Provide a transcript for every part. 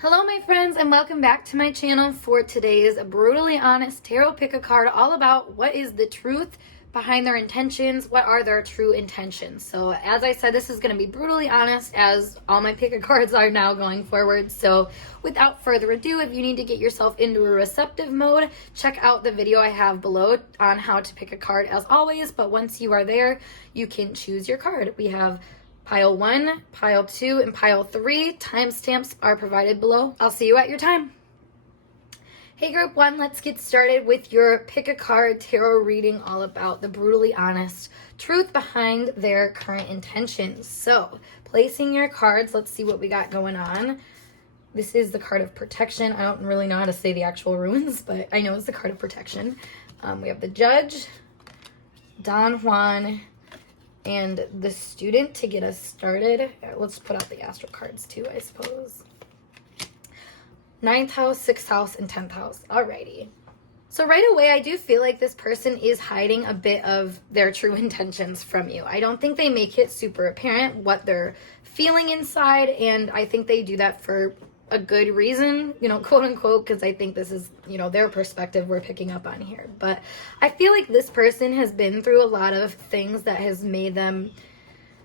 Hello my friends, and welcome back to my channel for today's brutally honest tarot pick a card, all about what is the truth behind their intentions, what are their true intentions. So as I said, this is going to be brutally honest, as all my pick a cards are now going forward. So without further ado, if you need to get yourself into a receptive mode, check out the video I have below on how to pick a card as always. But once you are there, you can choose your card. We have Pile 1, Pile 2, and Pile 3. Timestamps are provided below. I'll see you at your time. Hey Group 1, let's get started with your pick a card tarot reading, all about the brutally honest truth behind their current intentions. So, placing your cards, let's see what we got going on. This is the card of protection. I don't really know how to say the actual runes, but I know it's the card of protection. We have the Judge, Don Juan, and the Student to get us started. Let's put out the astral cards too, I suppose. 9th house, 6th house, and 10th house. Alrighty. So right away, I do feel like this person is hiding a bit of their true intentions from you. I don't think they make it super apparent what they're feeling inside, and I think they do that for a good reason, quote unquote, because I think this is, their perspective we're picking up on here. But I feel like this person has been through a lot of things that has made them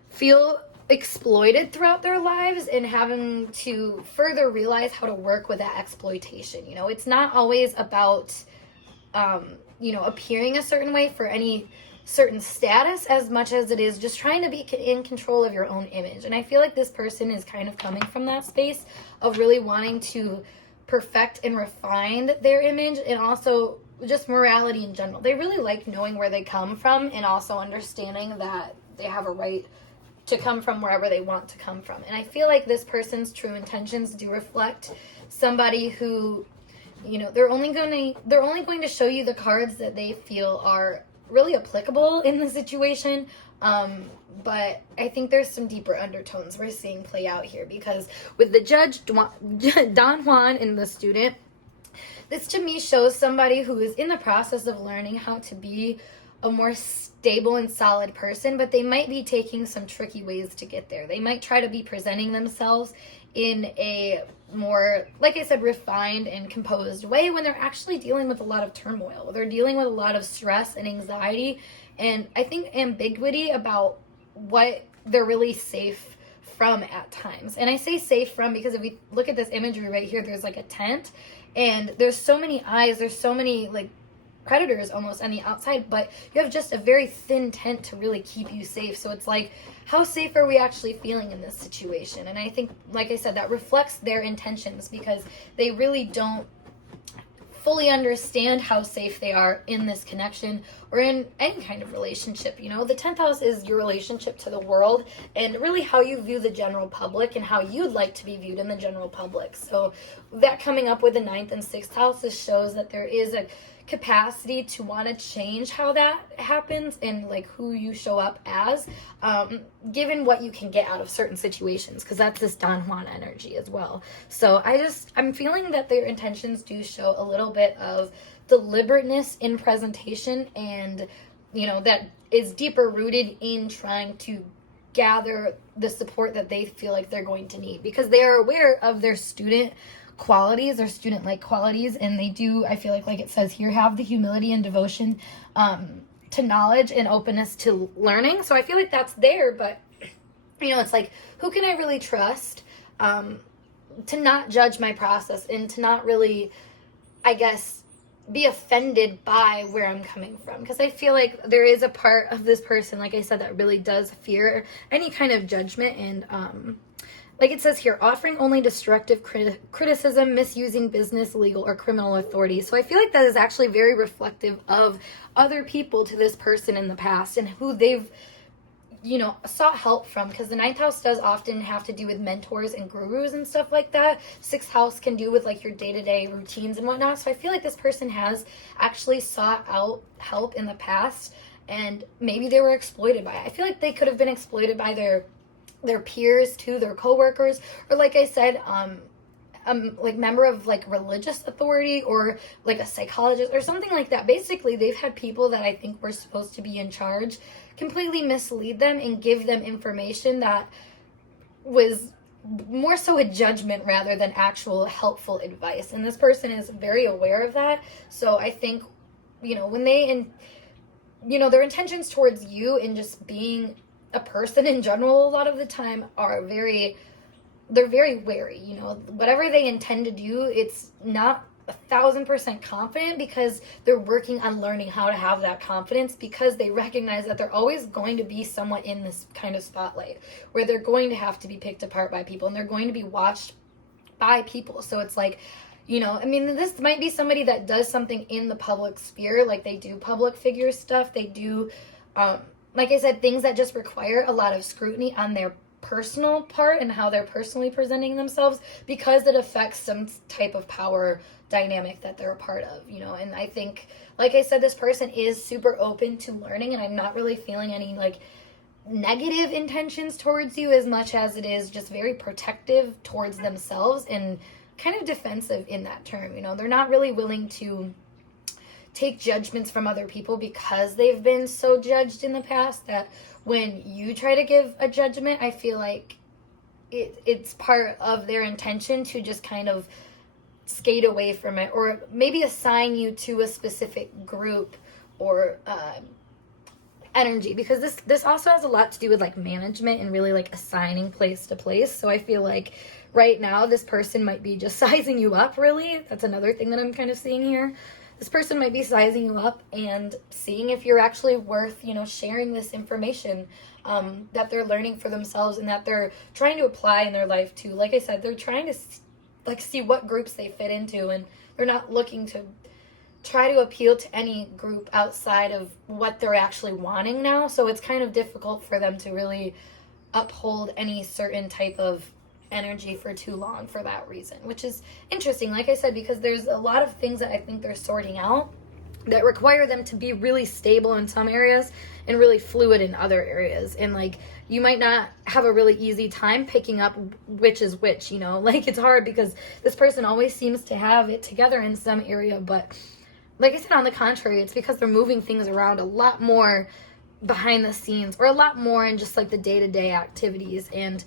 feel exploited throughout their lives, and having to further realize how to work with that exploitation. It's not always about, appearing a certain way for any certain status, as much as it is just trying to be in control of your own image. And I feel like this person is kind of coming from that space of really wanting to perfect and refine their image, and also just morality in general. They really like knowing where they come from, and also understanding that they have a right to come from wherever they want to come from. And I feel like this person's true intentions do reflect somebody who, they're only going to show you the cards that they feel are really applicable in the situation, but I think there's some deeper undertones we're seeing play out here, because with the Judge, Don Juan, and the Student, this to me shows somebody who is in the process of learning how to be a more stable and solid person, but they might be taking some tricky ways to get there. They might try to be presenting themselves in a more, like I said, refined and composed way, when they're actually dealing with a lot of turmoil. They're dealing with a lot of stress and anxiety, and I think ambiguity about what they're really safe from at times. And I say safe from because if we look at this imagery right here, there's like a tent, and there's so many eyes, there's so many like predators almost on the outside, but you have just a very thin tent to really keep you safe. So it's like, how safe are we actually feeling in this situation? And I think, like I said, that reflects their intentions, because they really don't fully understand how safe they are in this connection or in any kind of relationship. The 10th house is your relationship to the world, and really how you view the general public and how you'd like to be viewed in the general public. So that coming up with the 9th and 6th houses shows that there is a capacity to want to change how that happens, and like who you show up as, given what you can get out of certain situations, because that's this Don Juan energy as well. So I'm feeling that their intentions do show a little bit of deliberateness in presentation, and that is deeper rooted in trying to gather the support that they feel like they're going to need, because they are aware of their student qualities or student-like qualities, and they do, I feel like it says here, have the humility and devotion to knowledge and openness to learning. So I feel like that's there, but it's like, who can I really trust to not judge my process, and to not really, I guess, be offended by where I'm coming from? Because I feel like there is a part of this person, like I said, that really does fear any kind of judgment, and like it says here, offering only destructive criticism, misusing business, legal, or criminal authority. So I feel like that is actually very reflective of other people to this person in the past, and who they've, sought help from. Because the 9th house does often have to do with mentors and gurus and stuff like that. 6th house can do with like your day-to-day routines and whatnot. So I feel like this person has actually sought out help in the past, and maybe they were exploited by it. I feel like they could have been exploited by their peers too, their coworkers, or like I said, like member of like religious authority, or like a psychologist or something like that. Basically, they've had people that I think were supposed to be in charge completely mislead them and give them information that was more so a judgment rather than actual helpful advice. And this person is very aware of that. So I think, when their intentions towards you and just being a person in general a lot of the time are they're very wary. Whatever they intend to do, it's not 1,000% confident, because they're working on learning how to have that confidence, because they recognize that they're always going to be somewhat in this kind of spotlight where they're going to have to be picked apart by people, and they're going to be watched by people. So it's like, this might be somebody that does something in the public sphere, like they do public figure stuff. They do, like I said, things that just require a lot of scrutiny on their personal part and how they're personally presenting themselves, because it affects some type of power dynamic that they're a part of, and I think, like I said, this person is super open to learning, and I'm not really feeling any like negative intentions towards you as much as it is just very protective towards themselves and kind of defensive in that term. They're not really willing to take judgments from other people because they've been so judged in the past that when you try to give a judgment, I feel like it's part of their intention to just kind of skate away from it, or maybe assign you to a specific group or energy, because this also has a lot to do with like management and really like assigning place to place. So I feel like right now this person might be just sizing you up, really. That's another thing that I'm kind of seeing here. This person might be sizing you up and seeing if you're actually worth, sharing this information that they're learning for themselves and that they're trying to apply in their life too. Like I said, they're trying to see what groups they fit into, and they're not looking to try to appeal to any group outside of what they're actually wanting now. So it's kind of difficult for them to really uphold any certain type of energy for too long for that reason, which is interesting, like I said, because there's a lot of things that I think they're sorting out that require them to be really stable in some areas and really fluid in other areas. And like, you might not have a really easy time picking up which is which, like it's hard because this person always seems to have it together in some area. But like I said, on the contrary, it's because they're moving things around a lot more behind the scenes, or a lot more in just like the day-to-day activities. And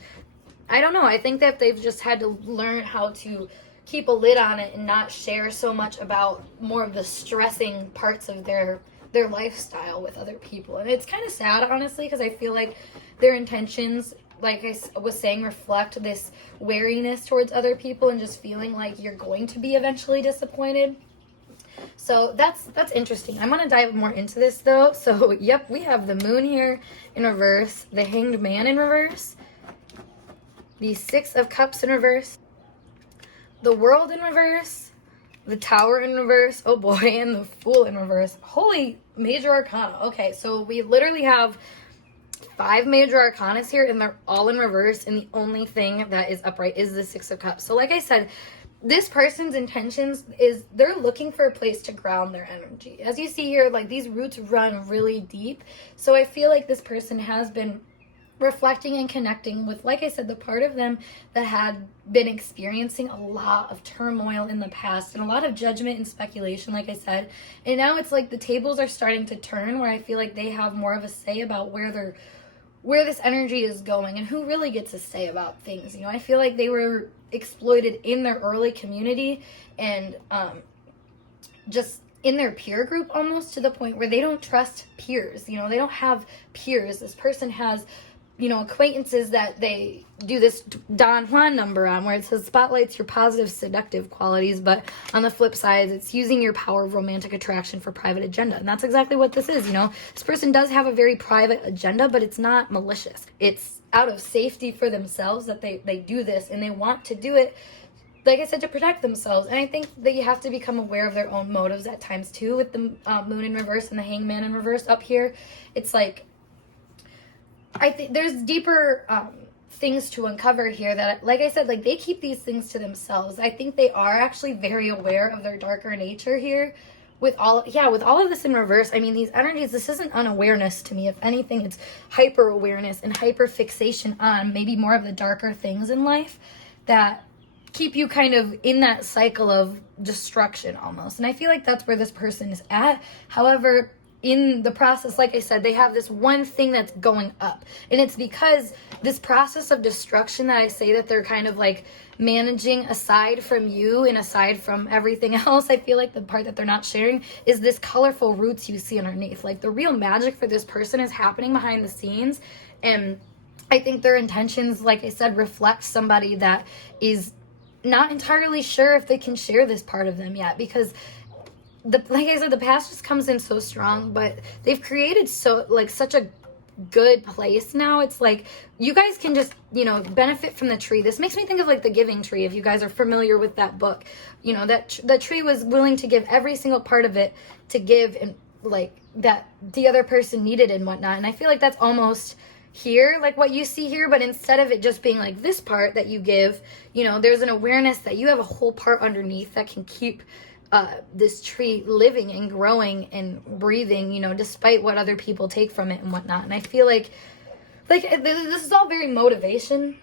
I don't know, I think that they've just had to learn how to keep a lid on it and not share so much about more of the stressing parts of their lifestyle with other people. And it's kind of sad, honestly, because I feel like their intentions, like I was saying, reflect this wariness towards other people and just feeling like you're going to be eventually disappointed. So that's interesting. I'm going to dive more into this, though. So, yep, we have the Moon here in reverse, the Hanged Man in reverse, the Six of Cups in reverse, the World in reverse, the Tower in reverse, oh boy, and the Fool in reverse. Holy major arcana. Okay, so we literally have 5 major arcanas here, and they're all in reverse, and the only thing that is upright is the Six of Cups. So like I said, this person's intentions is they're looking for a place to ground their energy. As you see here, like these roots run really deep. So I feel like this person has been reflecting and connecting with, like I said, the part of them that had been experiencing a lot of turmoil in the past and a lot of judgment and speculation, like I said. And now it's like the tables are starting to turn, where I feel like they have more of a say about where this energy is going and who really gets a say about things. I feel like they were exploited in their early community and just in their peer group, almost to the point where they don't trust peers. They don't have peers. This person has acquaintances that they do this Don Juan number on, where it says spotlights your positive seductive qualities, but on the flip side, it's using your power of romantic attraction for private agenda. And that's exactly what this is. This person does have a very private agenda, but it's not malicious. It's out of safety for themselves that they do this, and they want to do it, like I said, to protect themselves. And I think that you have to become aware of their own motives at times too, with the Moon in reverse and the Hangman in reverse up here. It's like, I think there's deeper things to uncover here that, like I said, like they keep these things to themselves. I think they are actually very aware of their darker nature here. With all of this in reverse, I mean, these energies, this isn't unawareness to me. If anything, it's hyper awareness and hyper fixation on maybe more of the darker things in life that keep you kind of in that cycle of destruction almost. And I feel like that's where this person is at. However, in the process, like I said, they have this one thing that's going up. And it's because this process of destruction that I say that they're kind of like managing aside from you and aside from everything else, I feel like the part that they're not sharing is this colorful roots you see underneath. Like the real magic for this person is happening behind the scenes. And I think their intentions, like I said, reflect somebody that is not entirely sure if they can share this part of them yet, because like I said, the past just comes in so strong, but they've created such a good place now. It's like you guys can just, benefit from the tree. This makes me think of like the giving tree, if you guys are familiar with that book. That the tree was willing to give every single part of it to give, and like that the other person needed and whatnot. And I feel like that's almost here, like what you see here, but instead of it just being like this part that you give, there's an awareness that you have a whole part underneath that can keep this tree living and growing and breathing, despite what other people take from it and whatnot. And I feel like this is all very motivation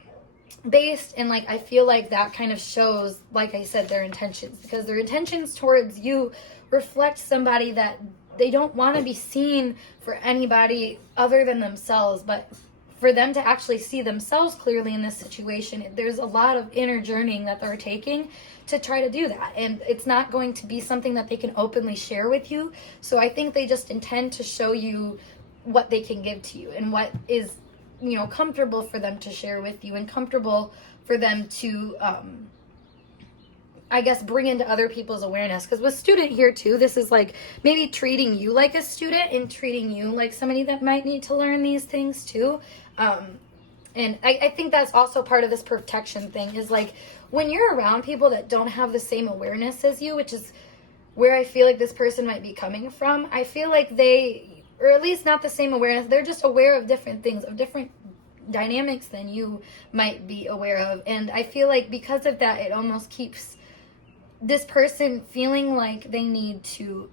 based, and like I feel like that kind of shows, like I said, their intentions, because their intentions towards you reflect somebody that they don't want to be seen for anybody other than themselves. But for them to actually see themselves clearly in this situation, there's a lot of inner journeying that they're taking to try to do that. And it's not going to be something that they can openly share with you. So I think they just intend to show you what they can give to you and what is, comfortable for them to share with you and comfortable for them to, I guess, bring into other people's awareness. Because with student here too, this is like maybe treating you like a student and treating you like somebody that might need to learn these things too. And I think that's also part of this protection thing, is like when you're around people that don't have the same awareness as you, which is where I feel like this person might be coming from. I feel like they, or at least not the same awareness, they're just aware of different things, of different dynamics than you might be aware of. And I feel like because of that, it almost keeps this person feeling like they need to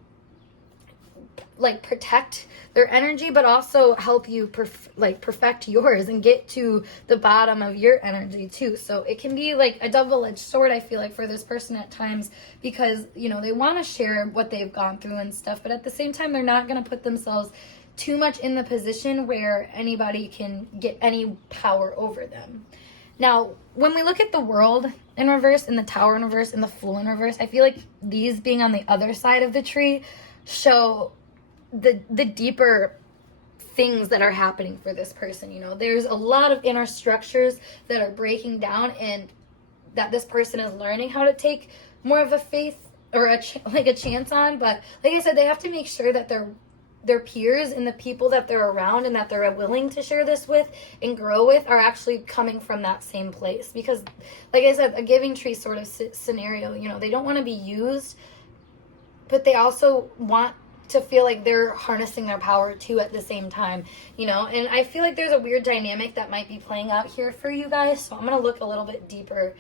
like protect their energy, but also help you perfect yours and get to the bottom of your energy too. So it can be like a double-edged sword, I feel like, for this person at times, because they want to share what they've gone through and stuff, but at the same time they're not going to put themselves too much in the position where anybody can get any power over them. Now, when we look at the world in reverse, and the tower in reverse, and the fool in reverse, I feel like these being on the other side of the tree show the deeper things that are happening for this person. There's a lot of inner structures that are breaking down, and that this person is learning how to take more of a faith or a chance on. But like I said, they have to make sure that their peers and the people that they're around and that they're willing to share this with and grow with are actually coming from that same place. Because like I said, a giving tree sort of scenario, they don't want to be used, but they also want to feel like they're harnessing their power too at the same time, and I feel like there's a weird dynamic that might be playing out here for you guys. So I'm going to look a little bit deeper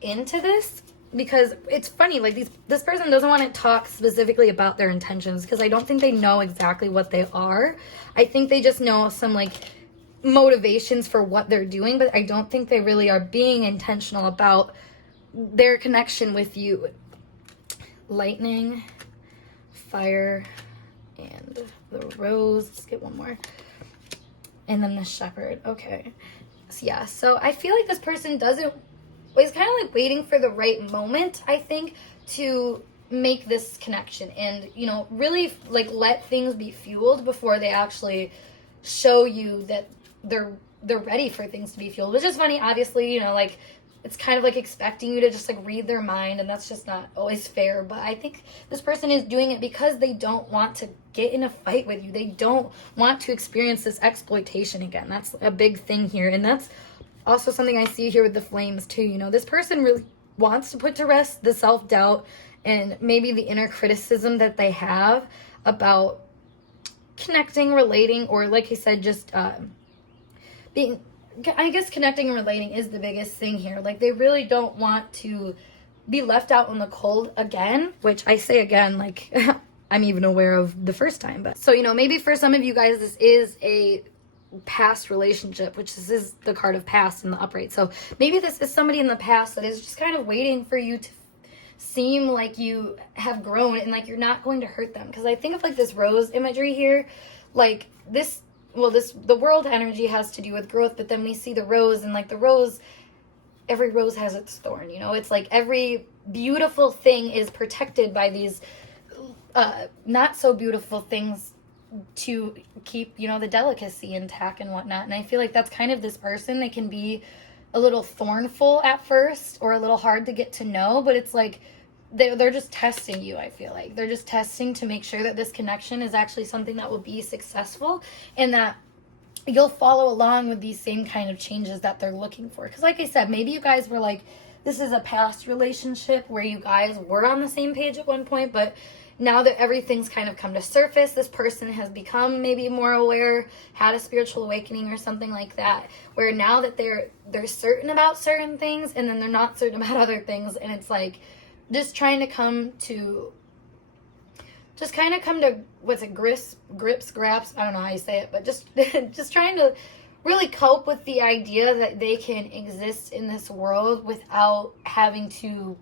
into this, because it's funny, like this person doesn't want to talk specifically about their intentions, because I don't think they know exactly what they are. I think they just know some like motivations for what they're doing, but I don't think they really are being intentional about their connection with you. Lightning, fire, and the rose. Let's get one more. And then the shepherd. Okay. So, yeah. So I feel like this person is kind of like waiting for the right moment, I think, to make this connection and, really like let things be fueled before they actually show you that they're ready for things to be fueled. Which is funny, obviously, like it's kind of like expecting you to just like read their mind, and that's just not always fair. But I think this person is doing it because they don't want to get in a fight with you. They don't want to experience this exploitation again. That's a big thing here. And that's also something I see here with the flames too. This person really wants to put to rest the self-doubt and maybe the inner criticism that they have about connecting, relating, or like I said, just being, I guess connecting and relating is the biggest thing here. Like they really don't want to be left out in the cold again, which I say again, like I'm even aware of the first time. But so, maybe for some of you guys, this is a past relationship, which this is the card of past in the upright. So maybe this is somebody in the past that is just kind of waiting for you to seem like you have grown and like you're not going to hurt them. Because I think of like this rose imagery here, like the world energy has to do with growth, but then we see the rose, and like the rose, every rose has its thorn, you know? It's like every beautiful thing is protected by these not so beautiful things to keep, you know, the delicacy intact and whatnot. And I feel like that's kind of this person. They can be a little thornful at first or a little hard to get to know, but it's like they're just testing you. I feel like they're just testing to make sure that this connection is actually something that will be successful and that you'll follow along with these same kind of changes that they're looking for. Because like I said, maybe you guys were like, this is a past relationship where you guys were on the same page at one point, but now that everything's kind of come to surface, this person has become maybe more aware, had a spiritual awakening or something like that, where now that they're certain about certain things and then they're not certain about other things, and it's like just trying to come to what's it, grips, graps, I don't know how you say it, but just trying to really cope with the idea that they can exist in this world without having to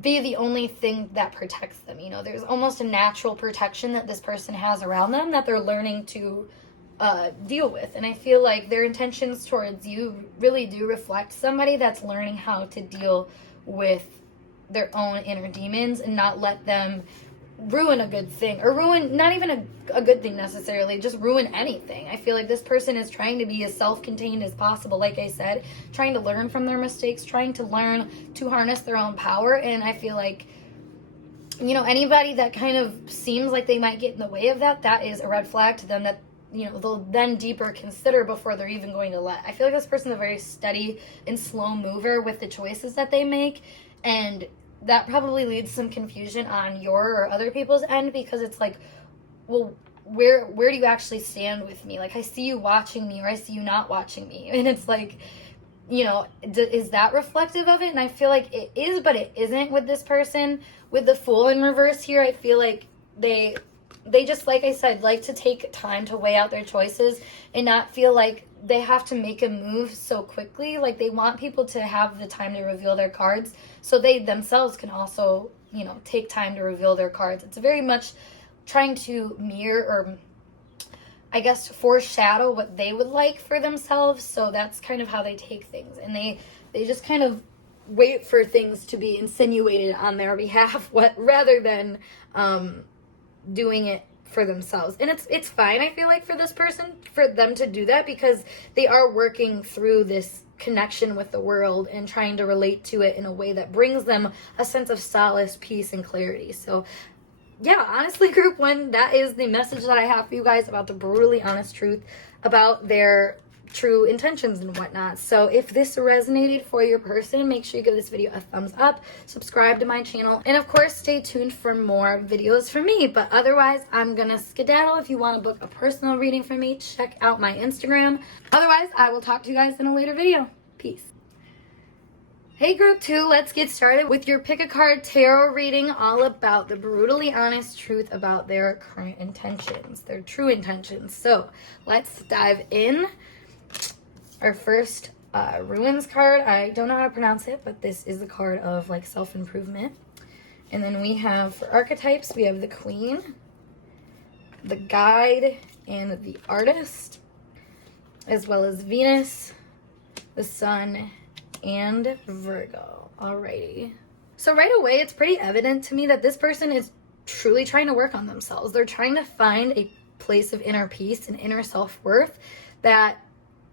be the only thing that protects them. You know, there's almost a natural protection that this person has around them that they're learning to deal with. And I feel like their intentions towards you really do reflect somebody that's learning how to deal with their own inner demons and not let them ruin a good thing, or ruin not even a good thing necessarily, just ruin anything. I feel like this person is trying to be as self-contained as possible, like I said, trying to learn from their mistakes, trying to learn to harness their own power. And I feel like, you know, anybody that kind of seems like they might get in the way of that, that is a red flag to them that, you know, they'll then deeper consider before they're even going to let. I feel like this person's a very steady and slow mover with the choices that they make, and that probably leads some confusion on your or other people's end, because it's like, well, where do you actually stand with me? Like, I see you watching me, or I see you not watching me. And it's like, you know, is that reflective of it? And I feel like it is, but it isn't with this person. With the Fool in reverse here, I feel like they just, like I said, like to take time to weigh out their choices and not feel like they have to make a move so quickly. Like, they want people to have the time to reveal their cards so they themselves can also, you know, take time to reveal their cards. It's very much trying to mirror, or I guess foreshadow what they would like for themselves. So that's kind of how they take things, and they just kind of wait for things to be insinuated on their behalf, rather than doing it for themselves. And it's fine, I feel like, for this person, for them to do that, because they are working through this connection with the world and trying to relate to it in a way that brings them a sense of solace, peace, and clarity. So yeah, honestly, group one, that is the message that I have for you guys about the brutally honest truth about their true intentions and whatnot. So if this resonated for your person, make sure you give this video a thumbs up, subscribe to my channel, and of course stay tuned for more videos from me. But otherwise, I'm gonna skedaddle. If you want to book a personal reading from me, check out my Instagram. Otherwise, I will talk to you guys in a later video. Peace. Hey group 2, let's get started with your pick a card tarot reading all about the brutally honest truth about their current intentions, their true intentions. So let's dive in. Our first Ruins card, I don't know how to pronounce it, but this is the card of like self-improvement. And then we have, for archetypes, we have the Queen, the Guide, and the Artist, as well as Venus, the Sun, and Virgo. Alrighty. So right away, it's pretty evident to me that this person is truly trying to work on themselves. They're trying to find a place of inner peace and inner self-worth that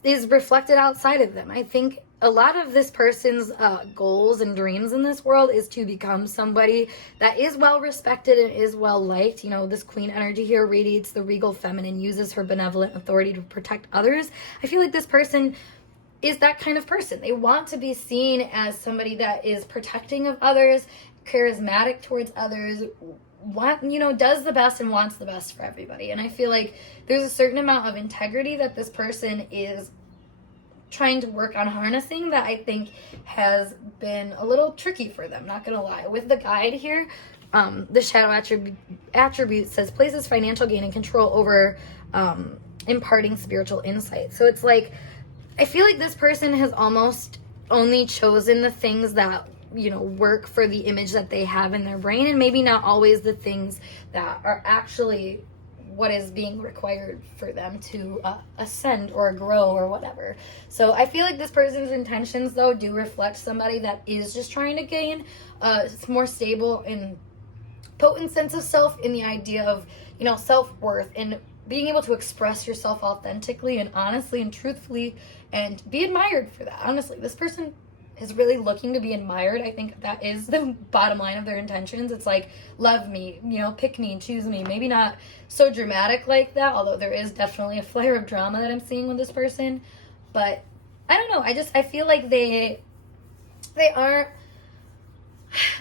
is reflected outside of them. I think a lot of this person's goals and dreams in this world is to become somebody that is well respected and is well liked. You know, this Queen energy here radiates the regal feminine, uses her benevolent authority to protect others. I feel like this person is that kind of person. They want to be seen as somebody that is protecting of others, charismatic towards others, does the best and wants the best for everybody. And I feel like there's a certain amount of integrity that this person is trying to work on harnessing that I think has been a little tricky for them, not gonna lie. With the Guide here, the shadow attribute says places financial gain and control over imparting spiritual insight. So it's like, I feel like this person has almost only chosen the things that work for the image that they have in their brain, and maybe not always the things that are actually what is being required for them to ascend or grow or whatever. So I feel like this person's intentions, though, do reflect somebody that is just trying to gain a more stable and potent sense of self, in the idea of, self-worth and being able to express yourself authentically and honestly and truthfully and be admired for that. Honestly, this person is really looking to be admired. I think that is the bottom line of their intentions. It's like, love me, pick me, choose me. Maybe not so dramatic like that, although there is definitely a flare of drama that I'm seeing with this person. But I don't know. I feel like they aren't,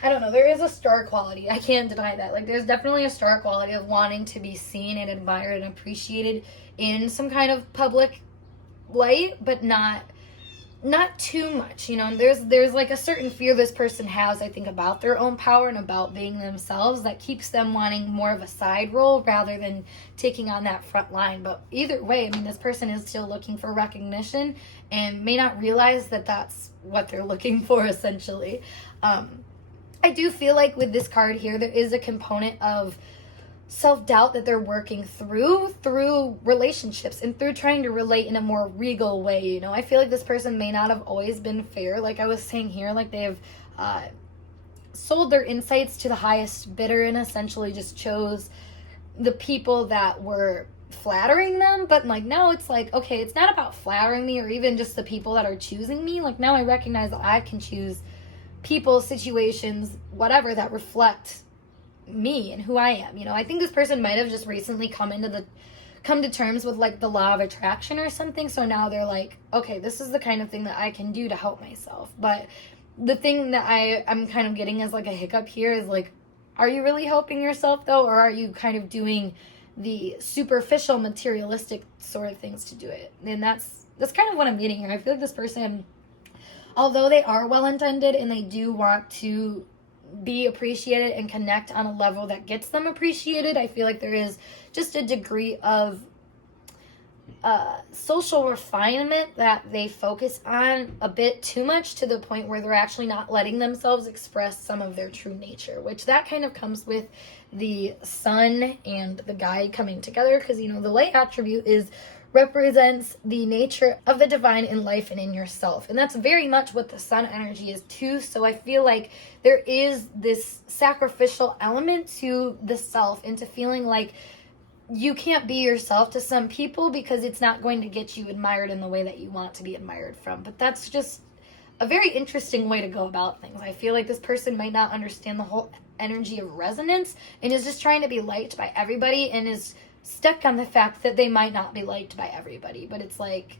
I don't know. There is a star quality. I can't deny that. Like, there's definitely a star quality of wanting to be seen and admired and appreciated in some kind of public light, but not too much. There's like a certain fear this person has, I think, about their own power and about being themselves, that keeps them wanting more of a side role rather than taking on that front line. But either way, this person is still looking for recognition and may not realize that that's what they're looking for, essentially. I do feel like with this card here, there is a component of self-doubt that they're working through relationships and through trying to relate in a more regal way. I feel like this person may not have always been fair, like I was saying here. Like, they've sold their insights to the highest bidder and essentially just chose the people that were flattering them. But like, now it's like, okay, it's not about flattering me or even just the people that are choosing me. Like, now I recognize that I can choose people, situations, whatever, that reflect me and who I am. I think this person might have just recently come to terms with like the law of attraction or something. So now they're like, okay, this is the kind of thing that I can do to help myself. But the thing that I'm kind of getting as like a hiccup here is like, are you really helping yourself though? Or are you kind of doing the superficial materialistic sort of things to do it? And that's kind of what I'm getting here. I feel like this person, although they are well-intended and they do want to be appreciated and connect on a level that gets them appreciated, I feel like there is just a degree of social refinement that they focus on a bit too much, to the point where they're actually not letting themselves express some of their true nature, which that kind of comes with the sun and the guy coming together, because the light attribute represents the nature of the divine in life and in yourself. And that's very much what the sun energy is too. So I feel like there is this sacrificial element to the self, and to feeling like you can't be yourself to some people because it's not going to get you admired in the way that you want to be admired from. But that's just a very interesting way to go about things. I feel like this person might not understand the whole energy of resonance and is just trying to be liked by everybody, and is stuck on the fact that they might not be liked by everybody. But it's like,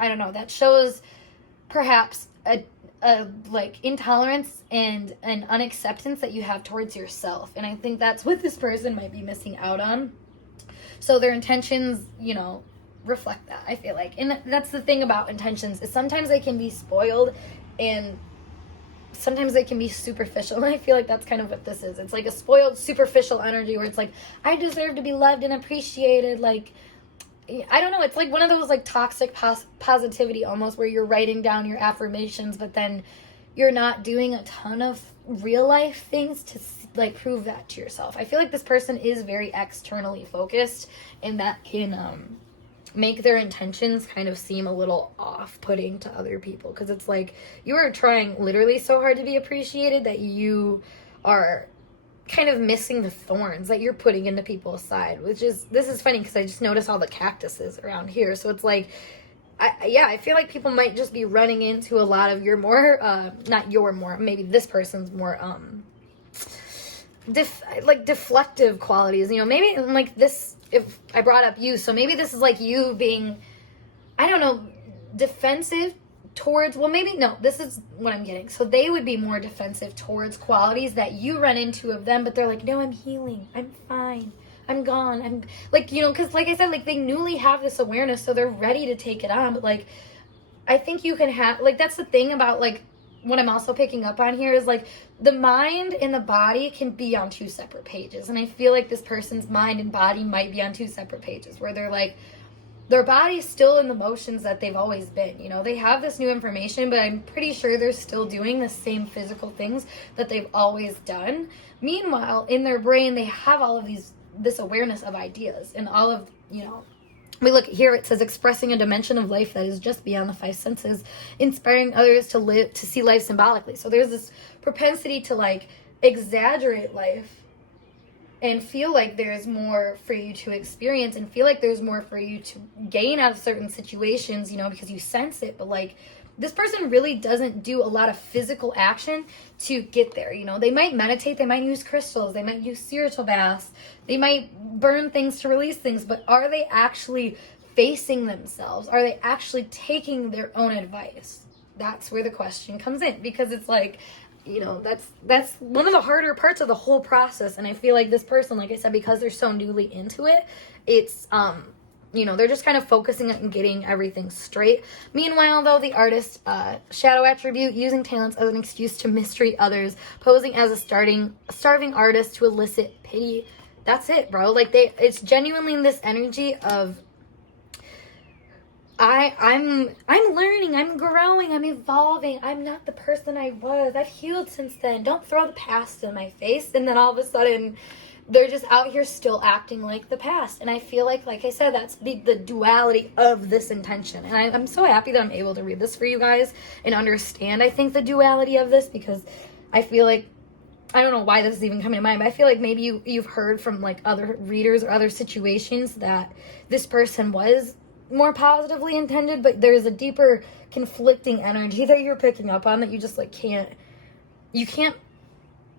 I don't know, that shows perhaps a like intolerance and an unacceptance that you have towards yourself. And I think that's what this person might be missing out on. So their intentions, reflect that, I feel like. And that's the thing about intentions, is sometimes they can be spoiled and sometimes they can be superficial. And I feel like that's kind of what this is. It's like a spoiled, superficial energy where it's like, I deserve to be loved and appreciated. Like, I don't know. It's like one of those like toxic positivity almost, where you're writing down your affirmations, but then you're not doing a ton of real life things to like prove that to yourself. I feel like this person is very externally focused, and that can make their intentions kind of seem a little off-putting to other people, because it's like you are trying literally so hard to be appreciated that you are kind of missing the thorns that you're putting into people's side, which is, this is funny because I just noticed all the cactuses around here. So it's like, I feel like people might just be running into a lot of your more, maybe this person's more, deflective qualities, maybe like this, if I brought up you, so maybe this is like you being, I don't know, defensive towards, well, maybe no, this is what I'm getting. So they would be more defensive towards qualities that you run into of them, but they're like, no, I'm healing, I'm fine, I'm gone, I'm like, because like I said, like they newly have this awareness, so they're ready to take it on. But like, I think you can have, like, that's the thing about like what I'm also picking up on here is like the mind and the body can be on two separate pages. And I feel like this person's mind and body might be on two separate pages, where they're like, their body's still in the motions that they've always been. You know, they have this new information, but I'm pretty sure they're still doing the same physical things that they've always done. Meanwhile, in their brain, they have all of this awareness of ideas and all of, you know, we look here, it says expressing a dimension of life that is just beyond the five senses, inspiring others to see life symbolically. So there's this propensity to like exaggerate life and feel like there's more for you to experience and feel like there's more for you to gain out of certain situations, you know, because you sense it. But like, this person really doesn't do a lot of physical action to get there. You know, they might meditate, they might use crystals, they might use spiritual baths, they might burn things to release things, but are they actually facing themselves? Are they actually taking their own advice? That's where the question comes in, because it's like, you know, that's one of the harder parts of the whole process. And I feel like this person, like I said, because they're so newly into it, it's you know, they're just kind of focusing on getting everything straight. Meanwhile, though, the artist, shadow attribute, using talents as an excuse to mistreat others, posing as a starving artist to elicit pity. That's it, bro. Like, it's genuinely in this energy of, I'm learning, I'm growing, I'm evolving, I'm not the person I was, I've healed since then, don't throw the past in my face. And then all of a sudden, they're just out here still acting like the past. And I feel like I said, that's the duality of this intention. And I'm so happy that I'm able to read this for you guys and understand, I think, the duality of this, because I feel like, I don't know why this is even coming to mind, but I feel like maybe you've heard from like other readers or other situations that this person was more positively intended, but there's a deeper conflicting energy that you're picking up on that you just like can't,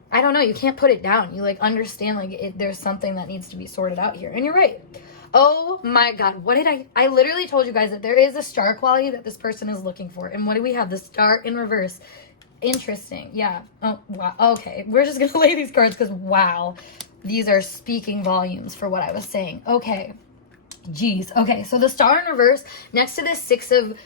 I don't know, you can't put it down. You like understand like there's something that needs to be sorted out here. And you're right. Oh my God, what did I literally told you guys that there is a star quality that this person is looking for. And what do we have? The star in reverse. Interesting. Yeah. Oh, wow. Okay. We're just going to lay these cards because, wow, these are speaking volumes for what I was saying. Okay. Jeez. Okay. So the star in reverse next to this Six of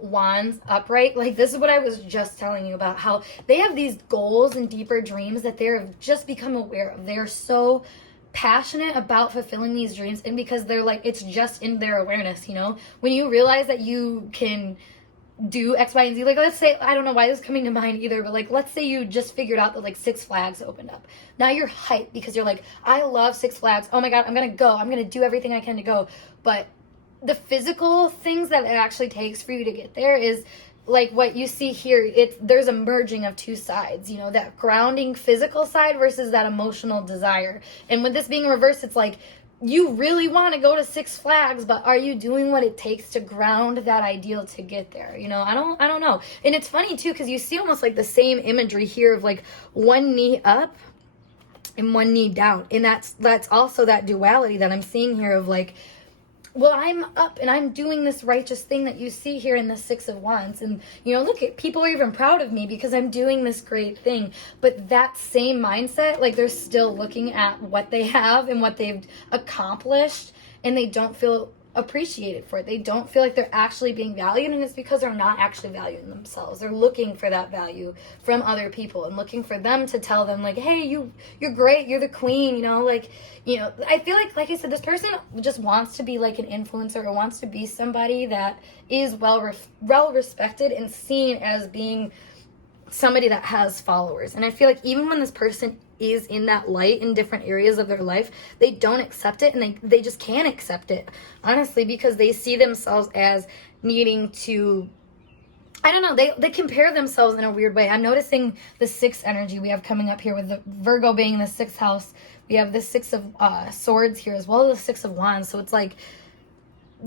Wands upright, like this is what I was just telling you about, how they have these goals and deeper dreams that they're just become aware of. They're so passionate about fulfilling these dreams, and because they're like, it's just in their awareness, you know, when you realize that you can do X, Y, and Z. Like, let's say, I don't know why this is coming to mind either, but like, let's say you just figured out that like Six Flags opened up. Now you're hyped because you're like, I love Six Flags. Oh my God, I'm going to go. I'm going to do everything I can to go. But the physical things that it actually takes for you to get there is like what you see here. There's a merging of two sides, you know, that grounding physical side versus that emotional desire. And with this being reversed, it's like, you really want to go to Six Flags, but are you doing what it takes to ground that ideal to get there? You know, I don't know. And it's funny too, because you see almost like the same imagery here of like one knee up and one knee down. And that's also that duality that I'm seeing here of like, well, I'm up and I'm doing this righteous thing that you see here in the Six of Wands. And, you know, look, people are even proud of me because I'm doing this great thing. But that same mindset, like they're still looking at what they have and what they've accomplished, and they don't feel appreciated for it. They don't feel like they're actually being valued, and it's because they're not actually valuing themselves. They're looking for that value from other people and looking for them to tell them like, hey, you're great, you're the queen, you know, like, you know, I feel like I said, this person just wants to be like an influencer or wants to be somebody that is well respected and seen as being somebody that has followers. And I feel like even when this person is in that light in different areas of their life, they don't accept it, and they just can't accept it, honestly, because they see themselves as needing to, I don't know, they compare themselves in a weird way. I'm noticing the sixth energy we have coming up here with the Virgo being the sixth house. We have the Six of Swords here as well as the Six of Wands. So it's like,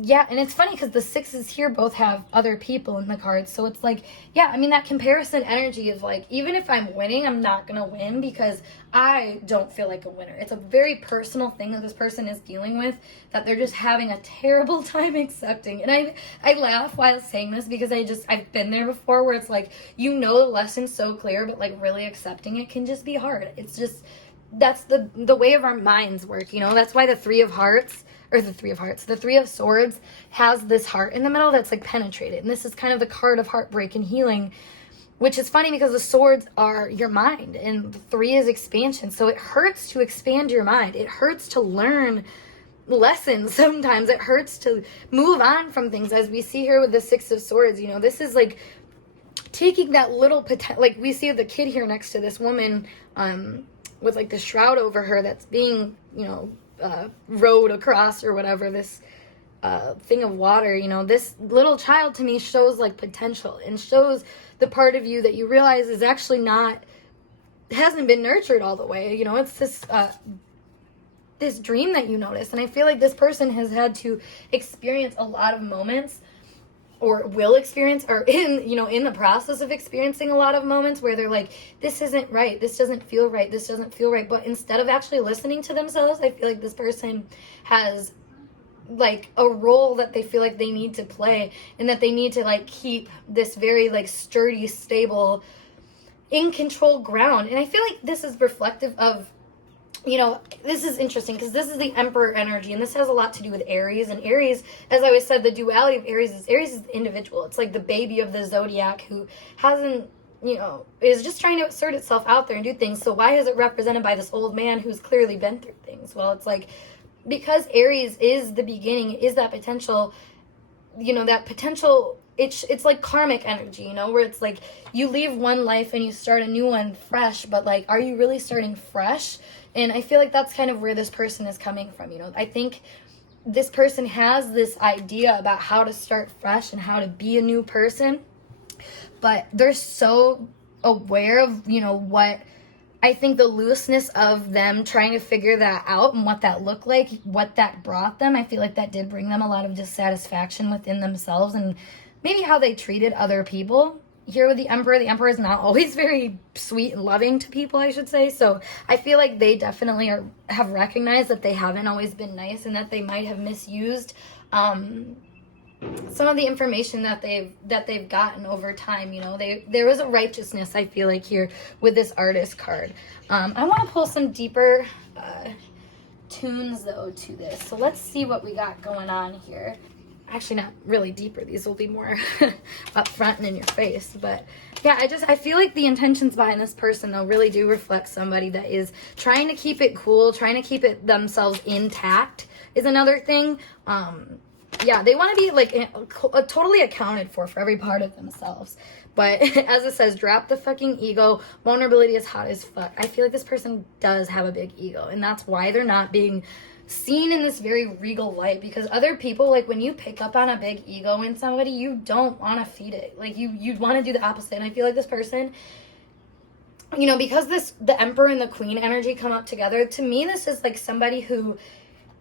yeah, and it's funny because the sixes here both have other people in the cards. So it's like, yeah, I mean, that comparison energy of like, even if I'm winning, I'm not going to win because I don't feel like a winner. It's a very personal thing that this person is dealing with that they're just having a terrible time accepting. And I laugh while saying this because I've been there before where it's like, you know, the lesson's so clear, but like really accepting it can just be hard. It's just, that's the way of our minds work, you know. That's why the Three of Swords has this heart in the middle that's like penetrated, and this is kind of the card of heartbreak and healing, which is funny because the swords are your mind and the three is expansion. So it hurts to expand your mind. It hurts to learn lessons sometimes. It hurts to move on from things, as we see here with the Six of Swords. You know, this is like taking that little potential, like we see the kid here next to this woman with like the shroud over her that's being, you know, rowed across or whatever, this thing of water. You know, this little child to me shows like potential and shows the part of you that you realize is actually not, hasn't been nurtured all the way. You know, it's this dream that you notice. And I feel like this person has had to experience a lot of moments, or will experience, or in the process of experiencing a lot of moments where they're like, this isn't right, this doesn't feel right, this doesn't feel right. But instead of actually listening to themselves, I feel like this person has like a role that they feel like they need to play, and that they need to like keep this very like sturdy, stable, in control ground. And I feel like this is reflective of, you know, this is interesting because this is the Emperor energy, and this has a lot to do with Aries. And Aries, as I always said, the duality of Aries is the individual. It's like the baby of the zodiac who hasn't, you know, is just trying to assert itself out there and do things. So why is it represented by this old man who's clearly been through things? Well, it's like, because Aries is the beginning, is that potential, you know, that potential, it's like karmic energy, you know, where it's like you leave one life and you start a new one fresh, but like, are you really starting fresh? And I feel like that's kind of where this person is coming from. You know, I think this person has this idea about how to start fresh and how to be a new person, but they're so aware of, you know, what I think the looseness of them trying to figure that out and what that looked like, what that brought them. I feel like that did bring them a lot of dissatisfaction within themselves and maybe how they treated other people. Here with the Emperor is not always very sweet and loving to people, I should say. So I feel like they definitely have recognized that they haven't always been nice, and that they might have misused some of the information that they've gotten over time. You know, there was a righteousness, I feel like, here with this Artist card. I want to pull some deeper tunes though to this. So let's see what we got going on here. Actually, not really deeper. These will be more up front and in your face. But yeah, I feel like the intentions behind this person though really do reflect somebody that is trying to keep it cool, trying to keep it themselves intact is another thing. Yeah, they want to be like totally accounted for every part of themselves. But as it says, drop the fucking ego. Vulnerability is hot as fuck. I feel like this person does have a big ego, and that's why they're not being seen in this very regal light. Because other people, like, when you pick up on a big ego in somebody, you don't want to feed it. Like, you want to do the opposite. And I feel like this person, you know, because the Emperor and the Queen energy come up together, to me this is like somebody who,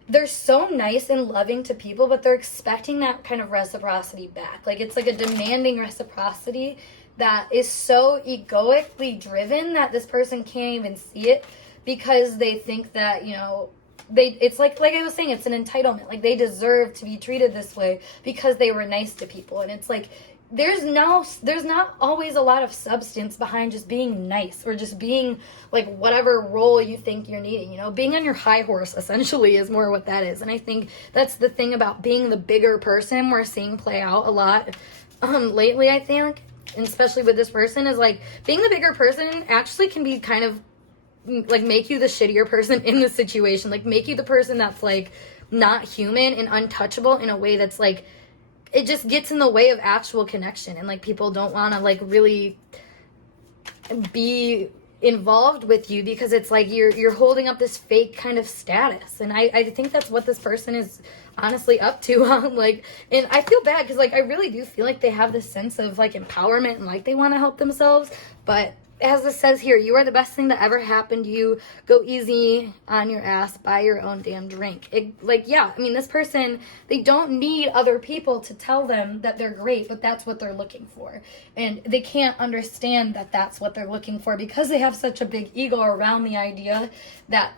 they're so nice and loving to people, but they're expecting that kind of reciprocity back. Like, it's like a demanding reciprocity that is so egoically driven that this person can't even see it, because they think that, you know, it's like I was saying, it's an entitlement. Like, they deserve to be treated this way because they were nice to people. And it's like, there's not always a lot of substance behind just being nice, or just being like whatever role you think you're needing. You know, being on your high horse essentially is more what that is. And I think that's the thing about being the bigger person we're seeing play out a lot lately, I think, and especially with this person, is like being the bigger person actually can be kind of like make you the shittier person in the situation, like make you the person that's like not human and untouchable in a way that's like, it just gets in the way of actual connection, and like people don't want to like really be involved with you because it's like you're holding up this fake kind of status. And I think that's what this person is honestly up to. Like, and I feel bad because like I really do feel like they have this sense of like empowerment and like they want to help themselves, but as it says here, you are the best thing that ever happened to you. Go easy on your ass. Buy your own damn drink. Yeah, I mean, this person, they don't need other people to tell them that they're great, but that's what they're looking for. And they can't understand that that's what they're looking for because they have such a big ego around the idea that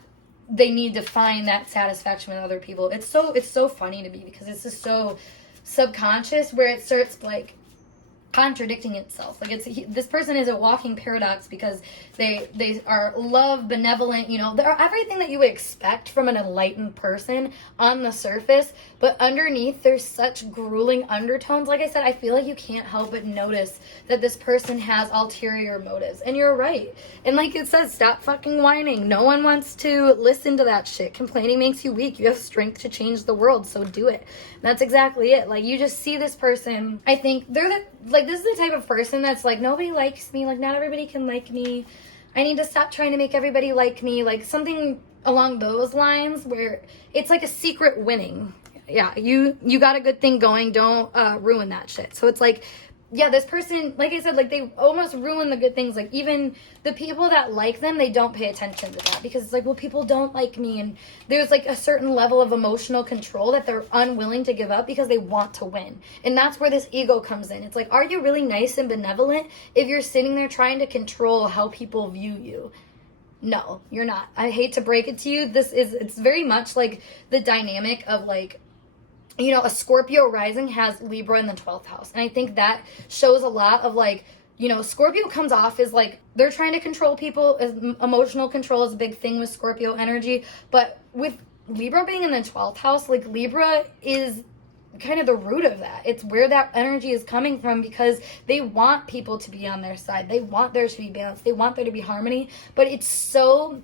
they need to find that satisfaction with other people. It's so funny to me because it's just so subconscious, where it starts like, contradicting itself. Like this person is a walking paradox because they are love, benevolent, you know, they're everything that you would expect from an enlightened person on the surface, but underneath there's such grueling undertones. Like I said, I feel like you can't help but notice that this person has ulterior motives. And you're right. And like it says, stop fucking whining. No one wants to listen to that shit. Complaining makes you weak. You have strength to change the world, so do it. And that's exactly it. Like, you just see this person, I think they're this is the type of person that's like, nobody likes me, like not everybody can like me, I need to stop trying to make everybody like me, like something along those lines, where it's like a secret winning. Yeah, you got a good thing going, don't ruin that shit. So it's like, yeah, this person, like I said, like they almost ruin the good things. Like even the people that like them, they don't pay attention to that because it's like, well, people don't like me, and there's like a certain level of emotional control that they're unwilling to give up because they want to win. And that's where this ego comes in. It's like, are you really nice and benevolent if you're sitting there trying to control how people view you? No, you're not. I hate to break it to you. It's very much like the dynamic of like, you know, a Scorpio rising has Libra in the 12th house. And I think that shows a lot of like, you know, Scorpio comes off as like, they're trying to control people. As emotional control is a big thing with Scorpio energy. But with Libra being in the 12th house, like Libra is kind of the root of that. It's where that energy is coming from because they want people to be on their side. They want there to be balance. They want there to be harmony. But it's so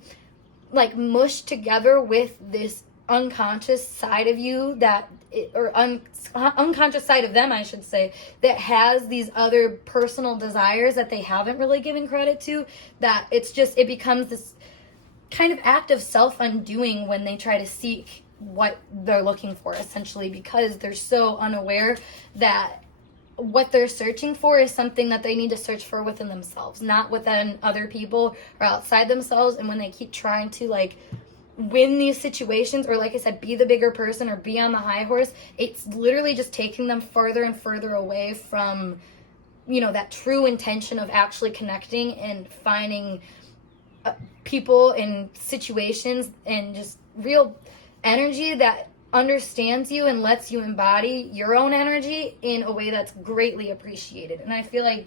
like mushed together with this unconscious side of you that unconscious side of them, I should say, that has these other personal desires that they haven't really given credit to, that it becomes this kind of act of self-undoing when they try to seek what they're looking for, essentially, because they're so unaware that what they're searching for is something that they need to search for within themselves, not within other people or outside themselves. And when they keep trying to like win these situations, or like I said, be the bigger person or be on the high horse, it's literally just taking them further and further away from, you know, that true intention of actually connecting and finding people and situations and just real energy that understands you and lets you embody your own energy in a way that's greatly appreciated. And I feel like,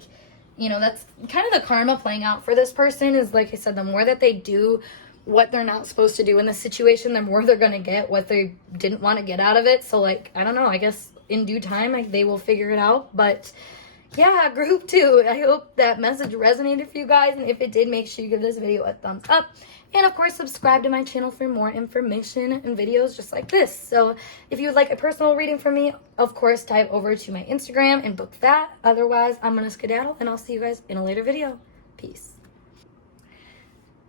you know, that's kind of the karma playing out for this person is, like I said, the more that they do what they're not supposed to do in the situation, the more they're going to get what they didn't want to get out of it. So, like, I don't know, I guess in due time, they will figure it out. But yeah, group 2, I hope that message resonated for you guys. And if it did, make sure you give this video a thumbs up. And of course, subscribe to my channel for more information and videos just like this. So if you would like a personal reading from me, of course, dive over to my Instagram and book that. Otherwise, I'm going to skedaddle, and I'll see you guys in a later video. Peace.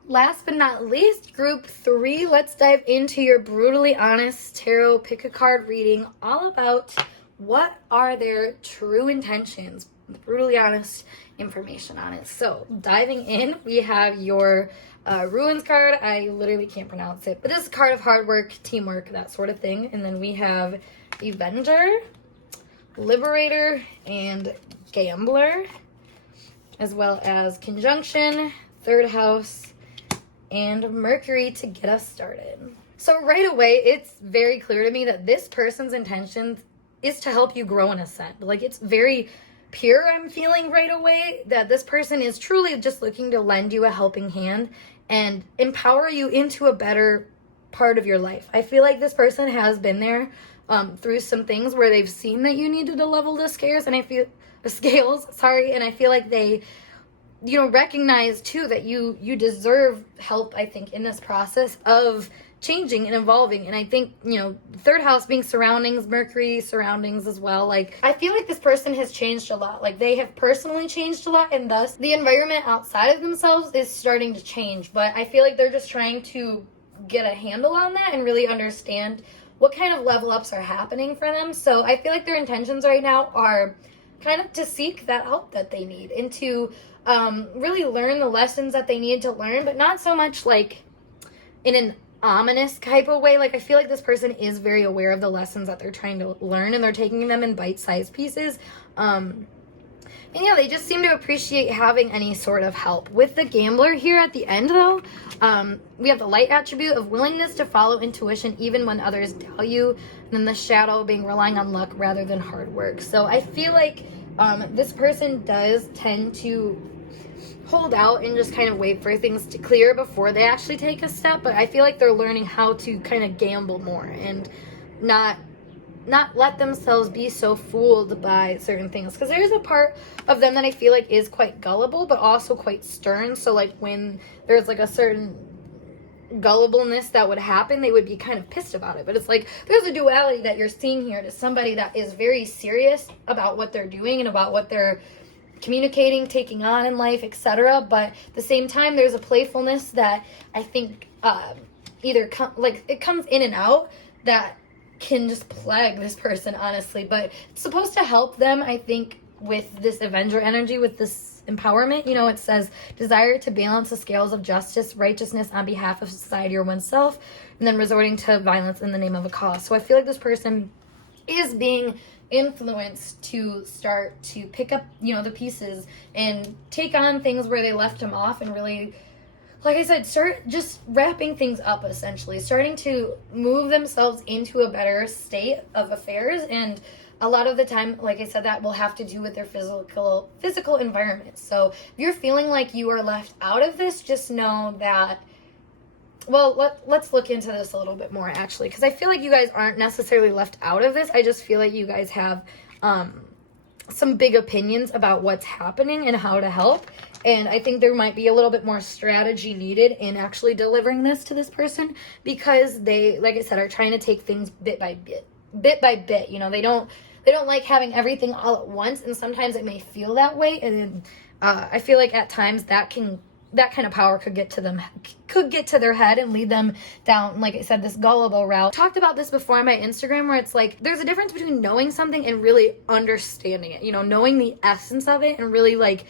Last but not least, group 3, let's dive into your brutally honest tarot pick a card reading, all about what are their true intentions, brutally honest information on it. So diving in, we have your Ruins card. I literally can't pronounce it, but this is a card of hard work, teamwork, that sort of thing. And then we have Avenger, Liberator, and Gambler, as well as Conjunction, Third House, and Mercury to get us started. So right away, it's very clear to me that this person's intentions is to help you grow and ascend. Like, it's very pure, I'm feeling right away, that this person is truly just looking to lend you a helping hand and empower you into a better part of your life. I feel like this person has been there through some things where they've seen that you needed to level the scales, and I feel like they, you know, recognize too that you deserve help, I think, in this process of changing and evolving. And I think, you know, third house being surroundings, Mercury surroundings as well, like, I feel like this person has changed a lot. Like, they have personally changed a lot, and thus the environment outside of themselves is starting to change. But I feel like they're just trying to get a handle on that and really understand what kind of level ups are happening for them. So I feel like their intentions right now are kind of to seek that help that they need and to really learn the lessons that they need to learn, but not so much like in an ominous type of way. Like, I feel like this person is very aware of the lessons that they're trying to learn, and they're taking them in bite-sized pieces. And yeah, they just seem to appreciate having any sort of help. With the Gambler here at the end, though, we have the light attribute of willingness to follow intuition even when others doubt you, and then the shadow being relying on luck rather than hard work. So I feel like This person does tend to hold out and just kind of wait for things to clear before they actually take a step, but I feel like they're learning how to kind of gamble more and not let themselves be so fooled by certain things, because there's a part of them that I feel like is quite gullible but also quite stern. So like when there's like a certain gullibleness that would happen, they would be kind of pissed about it. But it's like there's a duality that you're seeing here to somebody that is very serious about what they're doing and about what they're communicating, taking on in life, etc. But at the same time, there's a playfulness that I think it comes in and out that can just plague this person, honestly. But it's supposed to help them, I think, with this Avenger energy, with this empowerment. You know, it says desire to balance the scales of justice, righteousness on behalf of society or oneself, and then resorting to violence in the name of a cause. So I feel like this person is being influenced to start to pick up, you know, the pieces and take on things where they left them off, and really, like I said, start just wrapping things up, essentially starting to move themselves into a better state of affairs. And a lot of the time, like I said, that will have to do with their physical environment. So if you're feeling like you are left out of this, just know that, well, let's look into this a little bit more, actually, because I feel like you guys aren't necessarily left out of this. I just feel like you guys have some big opinions about what's happening and how to help. And I think there might be a little bit more strategy needed in actually delivering this to this person, because they, like I said, are trying to take things bit by bit. You know, they don't like having everything all at once, and sometimes it may feel that way. And I feel like at times that kind of power could get to their head and lead them down, like I said, this gullible route. I talked about this before on my Instagram, where it's like there's a difference between knowing something and really understanding it, you know, knowing the essence of it, and really, like,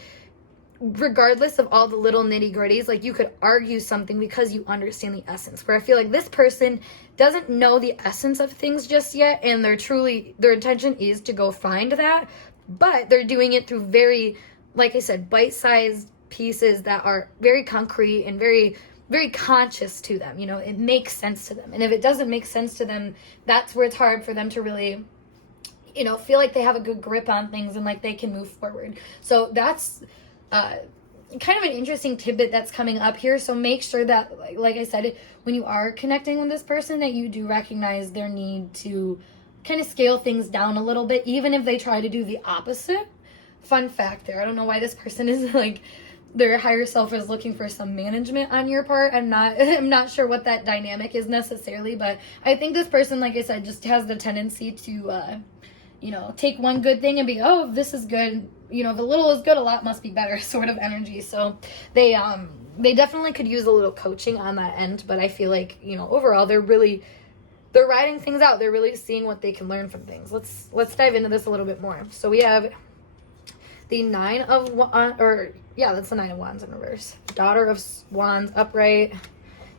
regardless of all the little nitty gritties, like, you could argue something because you understand the essence. Where I feel like this person doesn't know the essence of things just yet, and their intention is to go find that, but they're doing it through very, like I said, bite-sized pieces that are very concrete and very, very conscious to them. You know, it makes sense to them. And if it doesn't make sense to them, that's where it's hard for them to really, you know, feel like they have a good grip on things and like they can move forward. So that's kind of an interesting tidbit that's coming up here. So make sure that, like I said, when you are connecting with this person, that you do recognize their need to kind of scale things down a little bit, even if they try to do the opposite. Fun fact there, I don't know why this person is like, their higher self is looking for some management on your part. I'm not sure what that dynamic is necessarily, but I think this person, like I said, just has the tendency to, you know, take one good thing and be, oh, this is good. You know, if a little is good, a lot must be better sort of energy. So they definitely could use a little coaching on that end, but I feel like, you know, overall, they're writing things out. They're really seeing what they can learn from things. Let's dive into this a little bit more. So we have the that's the Nine of Wands in reverse. Daughter of Wands upright,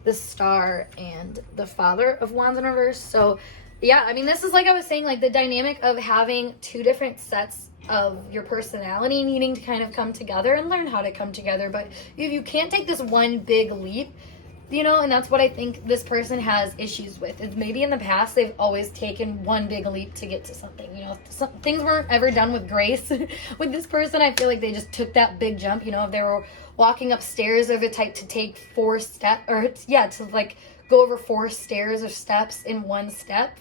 the Star, and the Father of Wands in reverse. So, yeah, I mean, this is, like I was saying, like the dynamic of having two different sets of your personality needing to kind of come together and learn how to come together. But if you can't take this one big leap, you know, and that's what I think this person has issues with. Is maybe in the past they've always taken one big leap to get to something. You know, things weren't ever done with grace. With this person, I feel like they just took that big jump. You know, if they were walking upstairs, they're the type to take 4 steps, to like go over 4 stairs or steps in one step,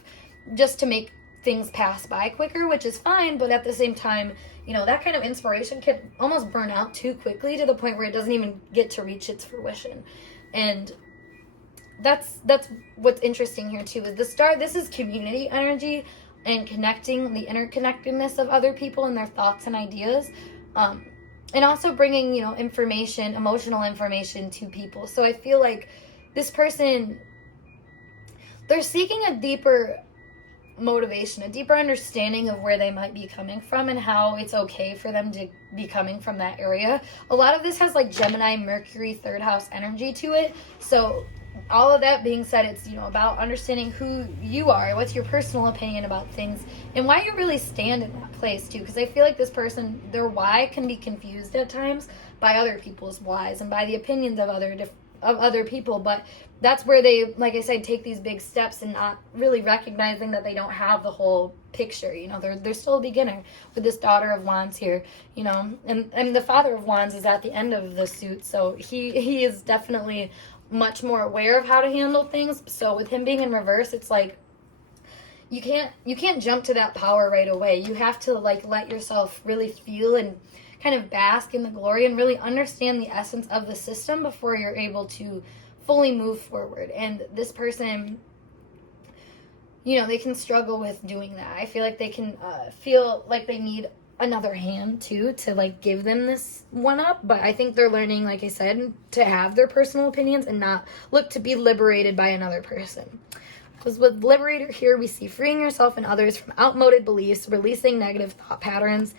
just to make things pass by quicker, which is fine. But at the same time, you know, that kind of inspiration could almost burn out too quickly to the point where it doesn't even get to reach its fruition. And that's what's interesting here too, is the Star. This is community energy and connecting, the interconnectedness of other people and their thoughts and ideas, and also bringing, you know, information, emotional information to people. So I feel like this person, they're seeking a deeper motivation, a deeper understanding of where they might be coming from and how it's okay for them to be coming from that area. A lot of this has like Gemini, Mercury, 3rd house energy to it. So all of that being said, it's, you know, about understanding who you are, what's your personal opinion about things, and why you really stand in that place too. Because I feel like this person, their why can be confused at times by other people's whys and by the opinions of other people, but that's where they, like I said, take these big steps and not really recognizing that they don't have the whole picture. You know, they're still a beginner with this Daughter of Wands here, you know, and the Father of Wands is at the end of the suit, so he is definitely much more aware of how to handle things. So with him being in reverse, it's like you can't jump to that power right away. You have to like let yourself really feel and kind of bask in the glory and really understand the essence of the system before you're able to fully move forward. And this person, you know, they can struggle with doing that. I feel like they can feel like they need another hand too to like give them this one up, but I think they're learning, like I said, to have their personal opinions and not look to be liberated by another person. Because with Liberator here, we see freeing yourself and others from outmoded beliefs, releasing negative thought patterns,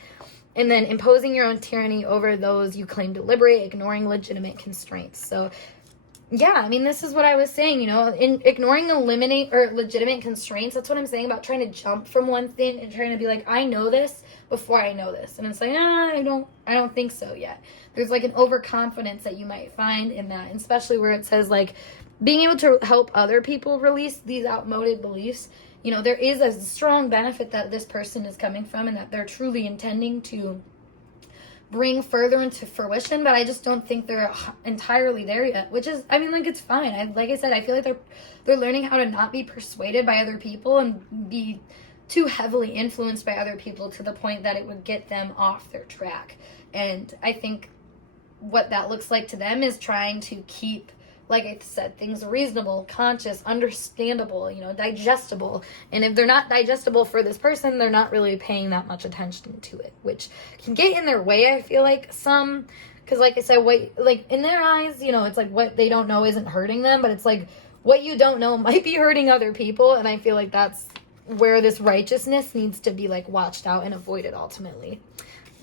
and then imposing your own tyranny over those you claim to liberate, ignoring legitimate constraints. So yeah, I mean, this is what I was saying, you know, in ignoring legitimate constraints. That's what I'm saying about trying to jump from one thing and trying to be like, I know this before I know this. And it's like, I don't think so yet. There's like an overconfidence that you might find in that, and especially where it says like being able to help other people release these outmoded beliefs. You know, there is a strong benefit that this person is coming from and that they're truly intending to bring further into fruition, but I just don't think they're entirely there yet, which is, I mean, like, it's fine. Like I said, I feel like they're learning how to not be persuaded by other people and be too heavily influenced by other people to the point that it would get them off their track. And I think what that looks like to them is trying to keep, like I said, things reasonable, conscious, understandable, you know, digestible. And if they're not digestible for this person, they're not really paying that much attention to it, which can get in their way, I feel like, some. Because like I said, like in their eyes, you know, it's like what they don't know isn't hurting them, but it's like what you don't know might be hurting other people. And I feel like that's where this righteousness needs to be like watched out and avoided ultimately.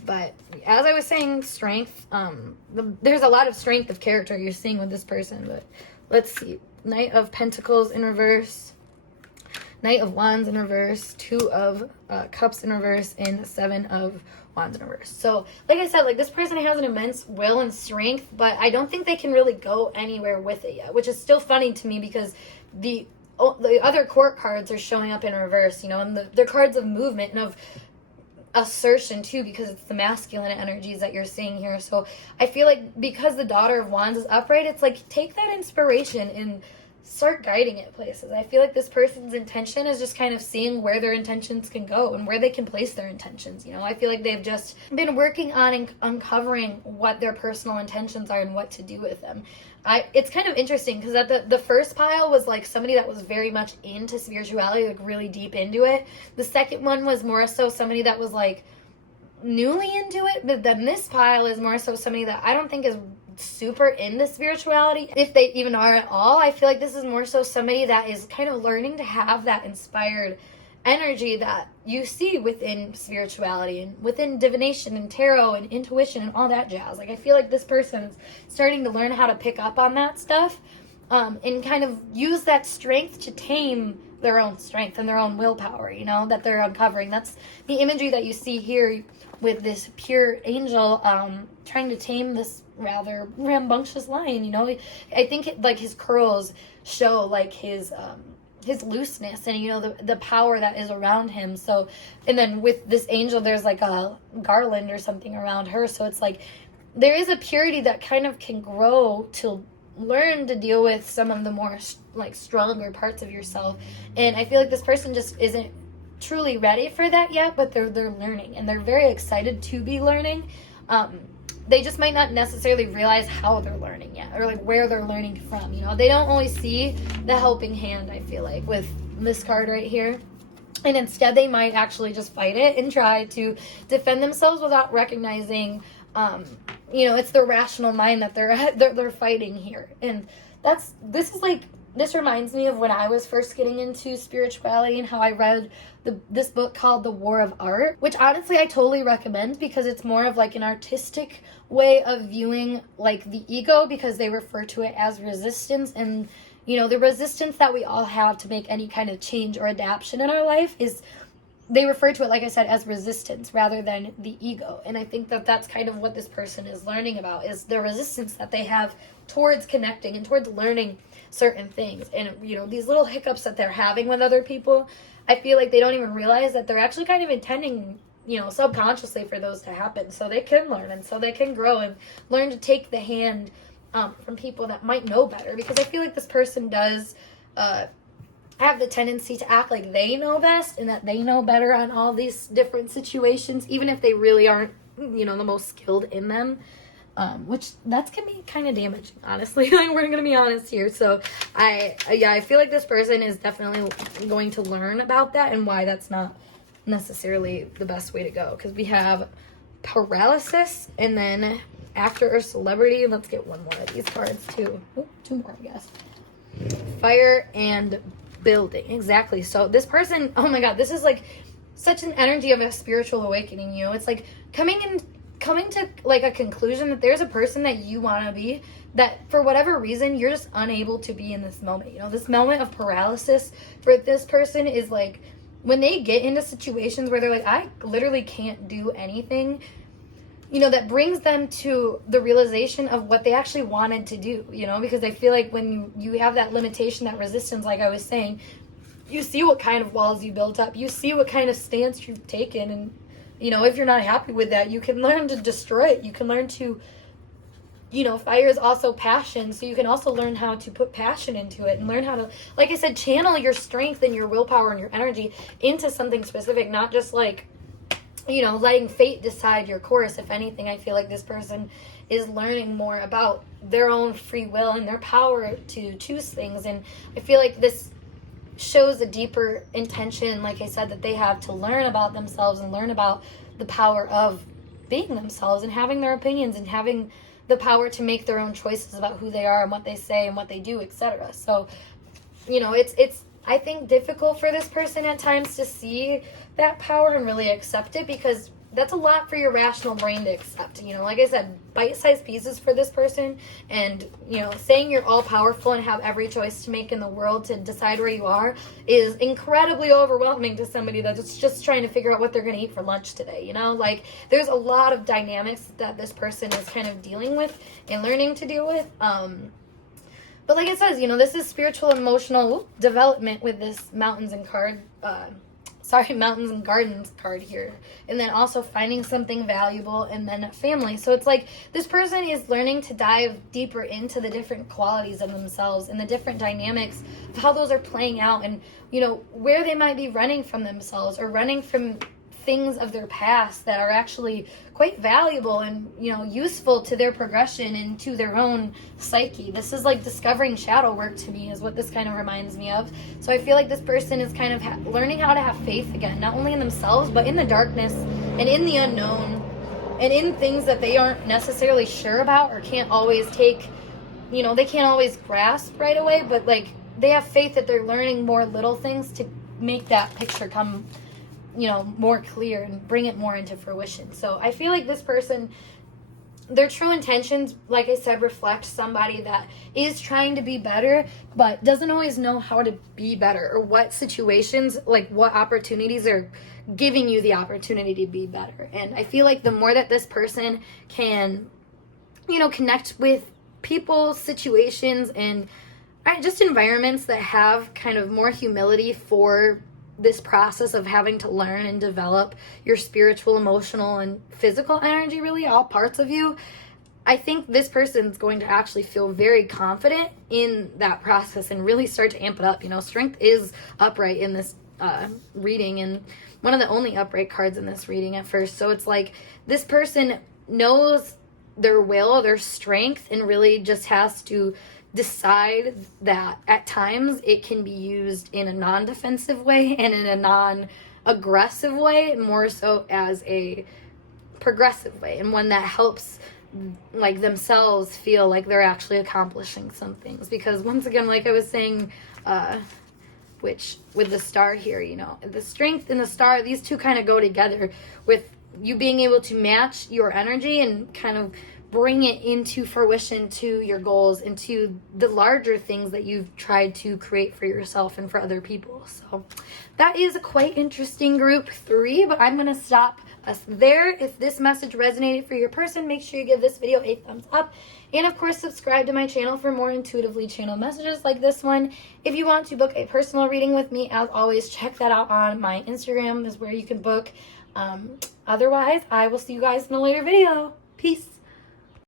But as I was saying, strength, there's a lot of strength of character you're seeing with this person. But let's see. Knight of Pentacles in reverse, Knight of Wands in reverse, Two of Cups in reverse, and Seven of Wands in reverse. So, like I said, like this person has an immense will and strength, but I don't think they can really go anywhere with it yet, which is still funny to me because the other court cards are showing up in reverse, you know, and they're cards of movement and of assertion too, because it's the masculine energies that you're seeing here. So I feel like because the Daughter of Wands is upright, it's like take that inspiration and start guiding it places. I feel like this person's intention is just kind of seeing where their intentions can go and where they can place their intentions. You know, I feel like they've just been working on uncovering what their personal intentions are and what to do with them. It's kind of interesting because the first pile was like somebody that was very much into spirituality, like really deep into it. The second one was more so somebody that was like newly into it, but then this pile is more so somebody that I don't think is super into spirituality, if they even are at all. I feel like this is more so somebody that is kind of learning to have that inspired energy that you see within spirituality and within divination and tarot and intuition and all that jazz. Like I feel like this person is starting to learn how to pick up on that stuff and kind of use that strength to tame their own strength and their own willpower, you know, that they're uncovering. That's the imagery that you see here with this pure angel trying to tame this rather rambunctious lion, you know. I think like his curls show like his looseness and, you know, the power that is around him. So, and then with this angel, there's like a garland or something around her. So it's like there is a purity that kind of can grow to learn to deal with some of the more like stronger parts of yourself. And I feel like this person just isn't truly ready for that yet, but they're learning and they're very excited to be learning. They just might not necessarily realize how they're learning yet or like where they're learning from, you know. They don't always see the helping hand, I feel like, with this card right here. And instead they might actually just fight it and try to defend themselves without recognizing you know, it's their rational mind that they're fighting here. And this reminds me of when I was first getting into spirituality and how I read this book called The War of Art, which honestly I totally recommend because it's more of like an artistic way of viewing like the ego, because they refer to it as resistance. And, you know, the resistance that we all have to make any kind of change or adaptation in our life is they refer to it, like I said, as resistance rather than the ego. And I think that that's kind of what this person is learning about, is the resistance that they have towards connecting and towards learning certain things. And, you know, these little hiccups that they're having with other people, I feel like they don't even realize that they're actually kind of intending, you know, subconsciously for those to happen, so they can learn and so they can grow and learn to take the hand from people that might know better. Because I feel like this person does have the tendency to act like they know best and that they know better on all these different situations, even if they really aren't, you know, the most skilled in them. Which that can be kind of damaging, honestly. Like, we're gonna be honest here. So I feel like this person is definitely going to learn about that and why that's not necessarily the best way to go. Because we have paralysis, and then after a celebrity, let's get one more of these cards too. Ooh, two more, I guess. Fire and building. Exactly. So this person, oh my god, this is like such an energy of a spiritual awakening. You know, it's like coming to like a conclusion that there's a person that you want to be, that for whatever reason you're just unable to be in this moment. You know, this moment of paralysis for this person is like when they get into situations where they're like, I literally can't do anything, you know, that brings them to the realization of what they actually wanted to do, you know, because I feel like when you have that limitation, that resistance, like I was saying, you see what kind of walls you built up, you see what kind of stance you've taken, and, you know, if you're not happy with that, you can learn to destroy it. You can learn to, you know, fire is also passion, so you can also learn how to put passion into it and learn how to, like I said, channel your strength and your willpower and your energy into something specific, not just like, you know, letting fate decide your course. If anything, I feel like this person is learning more about their own free will and their power to choose things. And I feel like this shows a deeper intention, like I said, that they have to learn about themselves and learn about the power of being themselves and having their opinions and having the power to make their own choices about who they are and what they say and what they do, etc. So, you know, it's I think difficult for this person at times to see that power and really accept it, because that's a lot for your rational brain to accept. You know, like I said, bite-sized pieces for this person, and, you know, saying you're all-powerful and have every choice to make in the world to decide where you are is incredibly overwhelming to somebody that's just trying to figure out what they're going to eat for lunch today, you know? Like, there's a lot of dynamics that this person is kind of dealing with and learning to deal with. But like it says, you know, this is spiritual emotional development with this mountains and gardens card here. And then also finding something valuable, and then family. So it's like this person is learning to dive deeper into the different qualities of themselves and the different dynamics of how those are playing out, and, you know, where they might be running from themselves or running from things of their past that are actually quite valuable and, you know, useful to their progression and to their own psyche. This is like discovering shadow work to me, is what this kind of reminds me of. So I feel like this person is kind of learning how to have faith again, not only in themselves, but in the darkness and in the unknown and in things that they aren't necessarily sure about or can't always take, you know, they can't always grasp right away, but like they have faith that they're learning more little things to make that picture come, you know, more clear and bring it more into fruition. So I feel like this person, their true intentions, like I said, reflect somebody that is trying to be better, but doesn't always know how to be better, or what situations, like what opportunities are giving you the opportunity to be better. And I feel like the more that this person can, you know, connect with people, situations, and just environments that have kind of more humility for this process of having to learn and develop your spiritual, emotional, and physical energy, really all parts of you, I think this person's going to actually feel very confident in that process and really start to amp it up. You know, strength is upright in this reading, and one of the only upright cards in this reading at first. So it's like this person knows their will, their strength, and really just has to decide that at times it can be used in a non-defensive way and in a non-aggressive way, more so as a progressive way, and one that helps like themselves feel like they're actually accomplishing some things. Because once again, like I was saying, which with the star here, you know, the strength and the star, these two kind of go together with you being able to match your energy and kind of bring it into fruition, to your goals, into the larger things that you've tried to create for yourself and for other people. So that is a quite interesting group 3, but I'm going to stop us there. If this message resonated for your person, make sure you give this video a thumbs up. And of course, subscribe to my channel for more intuitively channeled messages like this one. If you want to book a personal reading with me, as always, check that out on my Instagram is where you can book. Otherwise, I will see you guys in a later video. Peace.